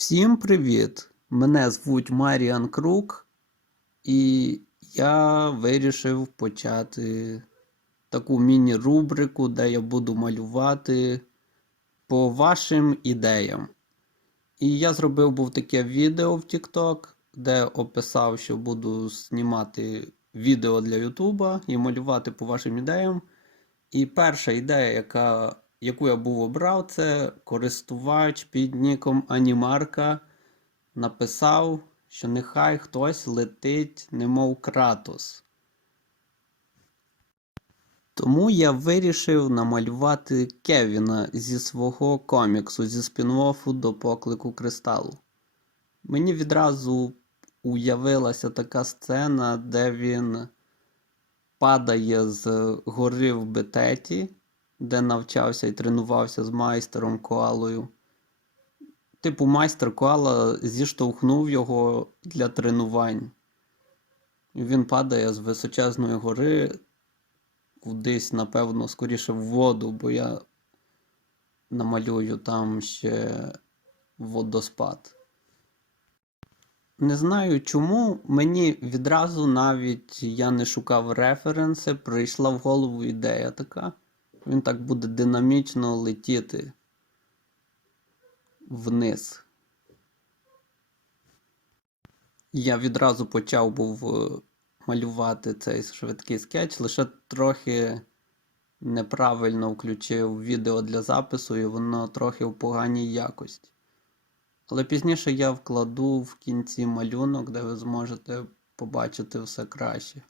Всім привіт! Мене звуть Маріан Крук, і я вирішив почати таку міні-рубрику, де я буду малювати по вашим ідеям. І я зробив був таке відео в TikTok, де описав, що буду знімати відео для Ютуба і малювати по вашим ідеям. І перша ідея, яка, яку я був обрав, це користувач під ніком Анімарка написав, що нехай хтось летить, немов Кратос. Тому я вирішив намалювати Кевіна зі свого коміксу, зі спін-оффу до поклику кристалу. Мені відразу уявилася така сцена, де він падає з гори в Бететі, де навчався і тренувався з майстером Коалою. Типу, майстер Коала зіштовхнув його для тренувань. Він падає з височезної гори кудись, напевно, скоріше в воду, бо я намалюю там ще водоспад. Не знаю чому, мені відразу навіть я не шукав референси, прийшла в голову ідея така. Він так буде динамічно летіти вниз. Я відразу почав був е, малювати цей швидкий скетч, лише трохи неправильно включив відео для запису, і воно трохи в поганій якості. Але пізніше я вкладу в кінці малюнок, де ви зможете побачити все краще.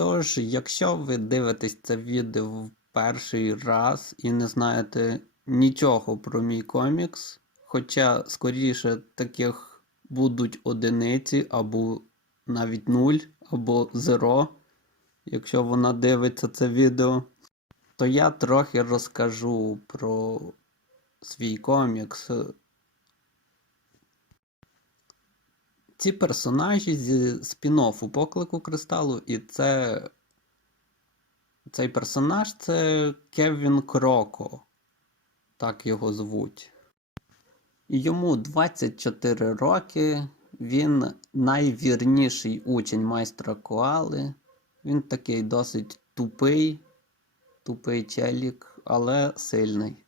Тож, якщо ви дивитесь це відео в перший раз і не знаєте нічого про мій комікс, хоча скоріше таких будуть одиниці, або навіть нуль, або зеро, якщо вона дивиться це відео, то я трохи розкажу про свій комікс. Ці персонажі зі спін-оффу поклику кристалу, і це. Цей персонаж це Кевін Кроко, так його звуть. Йому 24 роки, він найвірніший учень майстра Коали. Він такий досить тупий, тупий челік, але сильний.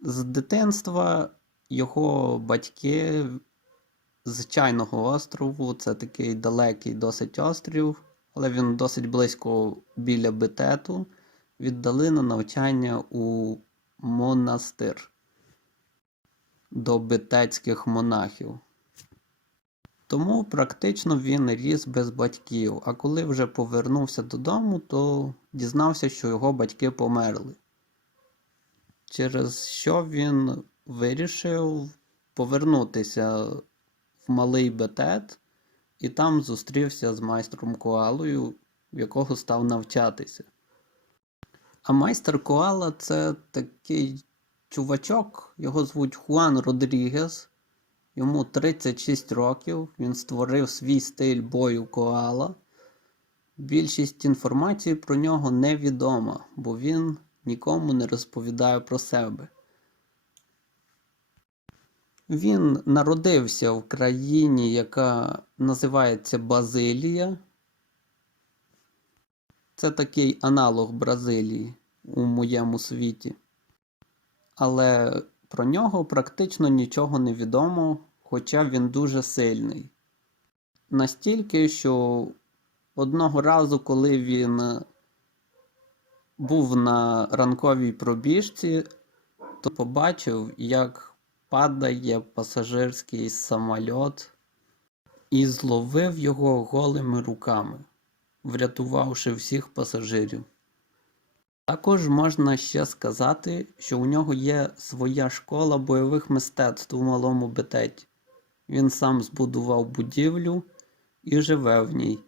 З дитинства його батьки з чайного острову, це такий далекий досить острів, але він досить близько біля бетету, віддали на навчання у монастир до бетецьких монахів. Тому практично він ріс без батьків, а коли вже повернувся додому, то дізнався, що його батьки померли. Через що він вирішив повернутися малий бетет і там зустрівся з майстром Коалою, в якого став навчатися. А майстер Коала це такий чувачок, його звуть Хуан Родрігес. Йому 36 років, він створив свій стиль бою Коала. Більшість інформації про нього невідома, бо він нікому не розповідає про себе. Він народився в країні, яка називається Базилія. Це такий аналог Бразилії у моєму світі. Але про нього практично нічого не відомо, хоча він дуже сильний. Настільки, що одного разу, коли він був на ранковій пробіжці, то побачив, як падає пасажирський самольот і зловив його голими руками, врятувавши всіх пасажирів. Також можна ще сказати, що у нього є своя школа бойових мистецтв у малому бететі. Він сам збудував будівлю і живе в ній.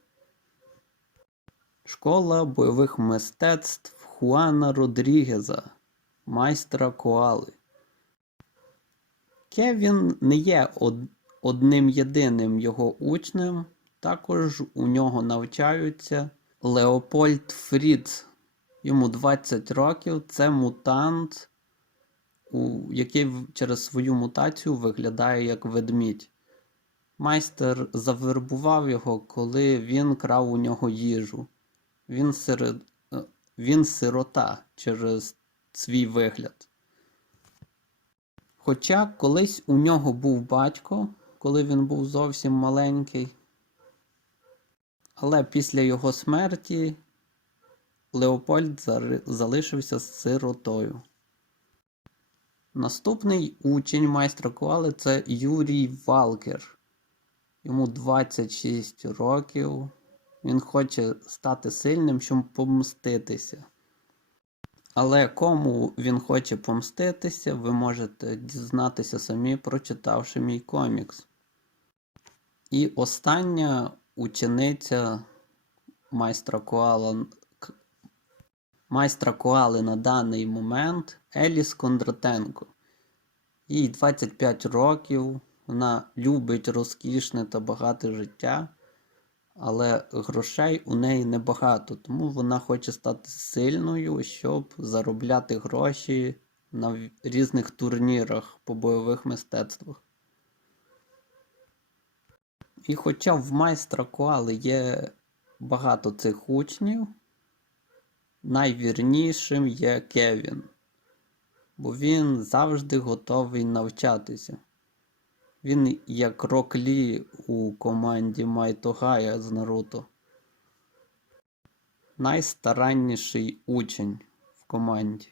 Школа бойових мистецтв Хуана Родрігеза, майстра Коали. Кевін не є одним єдиним його учнем, також у нього навчаються Леопольд Фріц. Йому 20 років, це мутант у, який через свою мутацію виглядає як ведмідь. Майстер завербував його, коли він крав у нього їжу. Він, сири... е, він сирота через свій вигляд. Хоча колись у нього був батько, коли він був зовсім маленький. Але після його смерті Леопольд залишився сиротою. Наступний учень майстра коали це Юрій Валкер. Йому 26 років. Він хоче стати сильним, щоб помститися. Але кому він хоче помститися, ви можете дізнатися самі, прочитавши мій комікс. І остання учениця майстра коала майстра коали на даний момент Еліс Кондратенко. Їй 25 років, вона любить розкішне та багате життя, але грошей у неї небагато, тому вона хоче стати сильною, щоб заробляти гроші на різних турнірах по бойових мистецтвах. І хоча в майстра коали є багато цих учнів, найвірнішим є Кевін, бо він завжди готовий навчатися. Він як Рок Лі у команді Майтогая з Наруто. Найстаранніший учень в команді.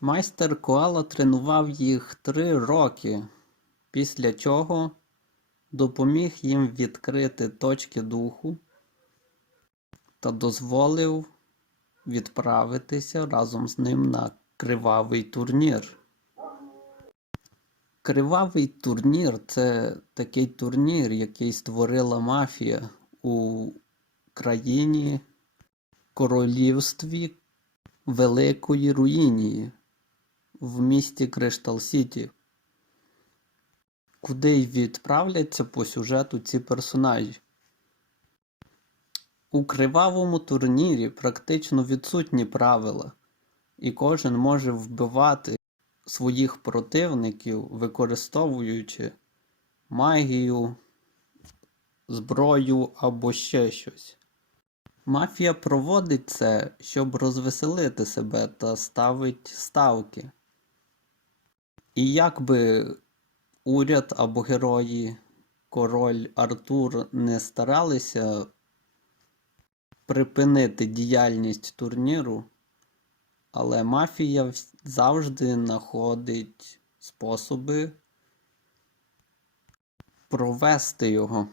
Майстер Коала тренував їх три роки, після чого допоміг їм відкрити точки духу та дозволив відправитися разом з ним на кривавий турнір. Кривавий турнір це такий турнір, який створила мафія у країні королівстві Великої Руїнії в місті Криштал Сіті, куди й відправляться по сюжету ці персонажі. У кривавому турнірі практично відсутні правила, і кожен може вбивати своїх противників, використовуючи магію, зброю або ще щось. Мафія проводить це, щоб розвеселити себе та ставить ставки. І як би уряд або герої, король Артур не старалися припинити діяльність турніру, але мафія завжди знаходить способи провести його.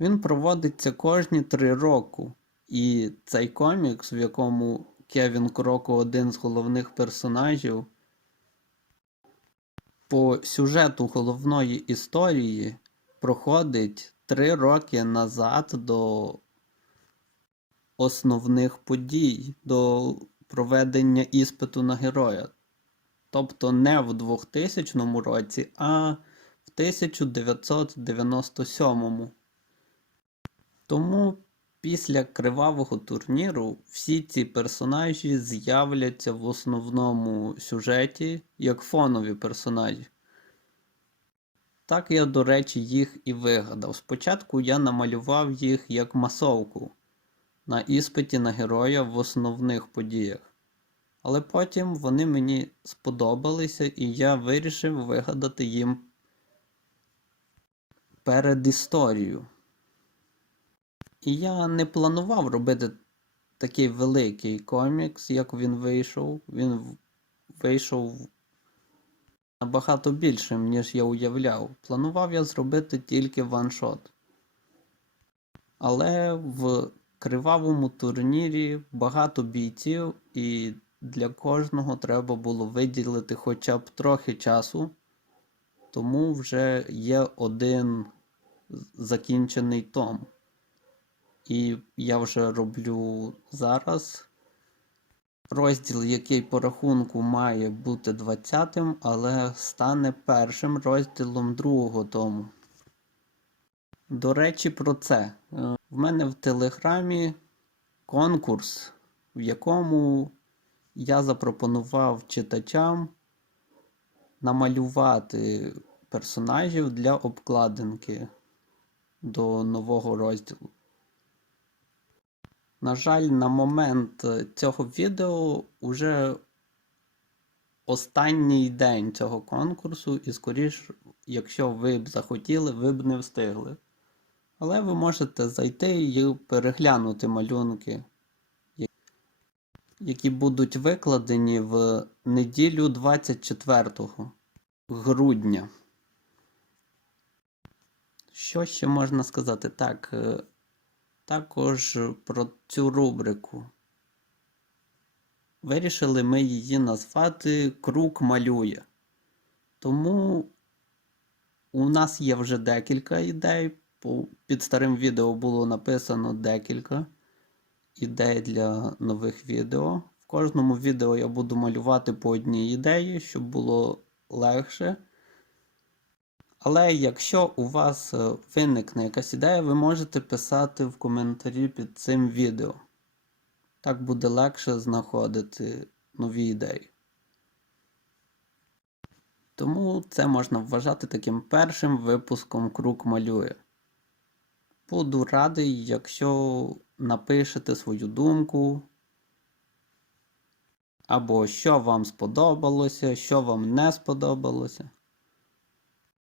Він проводиться кожні три роки. І цей комікс, в якому Кевін Кроко один з головних персонажів, по сюжету головної історії проходить три роки назад до основних подій, до проведення іспиту на героя. Тобто не в 2000 році, а в 1997. Тому після кривавого турніру всі ці персонажі з'являться в основному сюжеті як фонові персонажі. Так я, до речі, їх і вигадав. Спочатку я намалював їх як масовку на іспиті на героя в основних подіях. Але потім вони мені сподобалися, і я вирішив вигадати їм передісторію. І я не планував робити такий великий комікс, як він вийшов. Він вийшов набагато більшим, ніж я уявляв. Планував я зробити тільки ваншот. Але в кривавому турнірі багато бійців, і для кожного треба було виділити хоча б трохи часу. Тому вже є один закінчений том. І я вже роблю зараз розділ, який по рахунку має бути 20-м, але стане першим розділом другого тому. До речі, про це. Е, В мене в Телеграмі конкурс, в якому я запропонував читачам намалювати персонажів для обкладинки до нового розділу. На жаль, на момент е, цього відео уже останній день цього конкурсу, і скоріш, якщо ви б захотіли, ви б не встигли. Але ви можете зайти і переглянути малюнки, які будуть викладені в неділю 24 грудня. Що ще можна сказати? Так, е, також про цю рубрику. Вирішили ми її назвати Круг малює. Тому у нас є вже декілька ідей. Під старим відео було написано декілька ідей для нових відео. В кожному відео я буду малювати по одній ідеї, щоб було легше. Але якщо у вас е, виникне якась ідея, ви можете писати в коментарі під цим відео. Так буде легше знаходити нові ідеї. Тому це можна вважати таким першим випуском Круг малює. Буду радий, якщо напишете свою думку, або що вам сподобалося, що вам не сподобалося.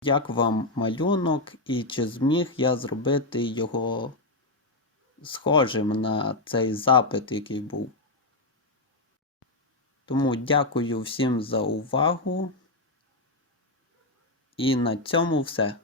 Як вам малюнок і чи зміг я зробити його схожим на цей запит, який був. Тому дякую всім за увагу. І на цьому все.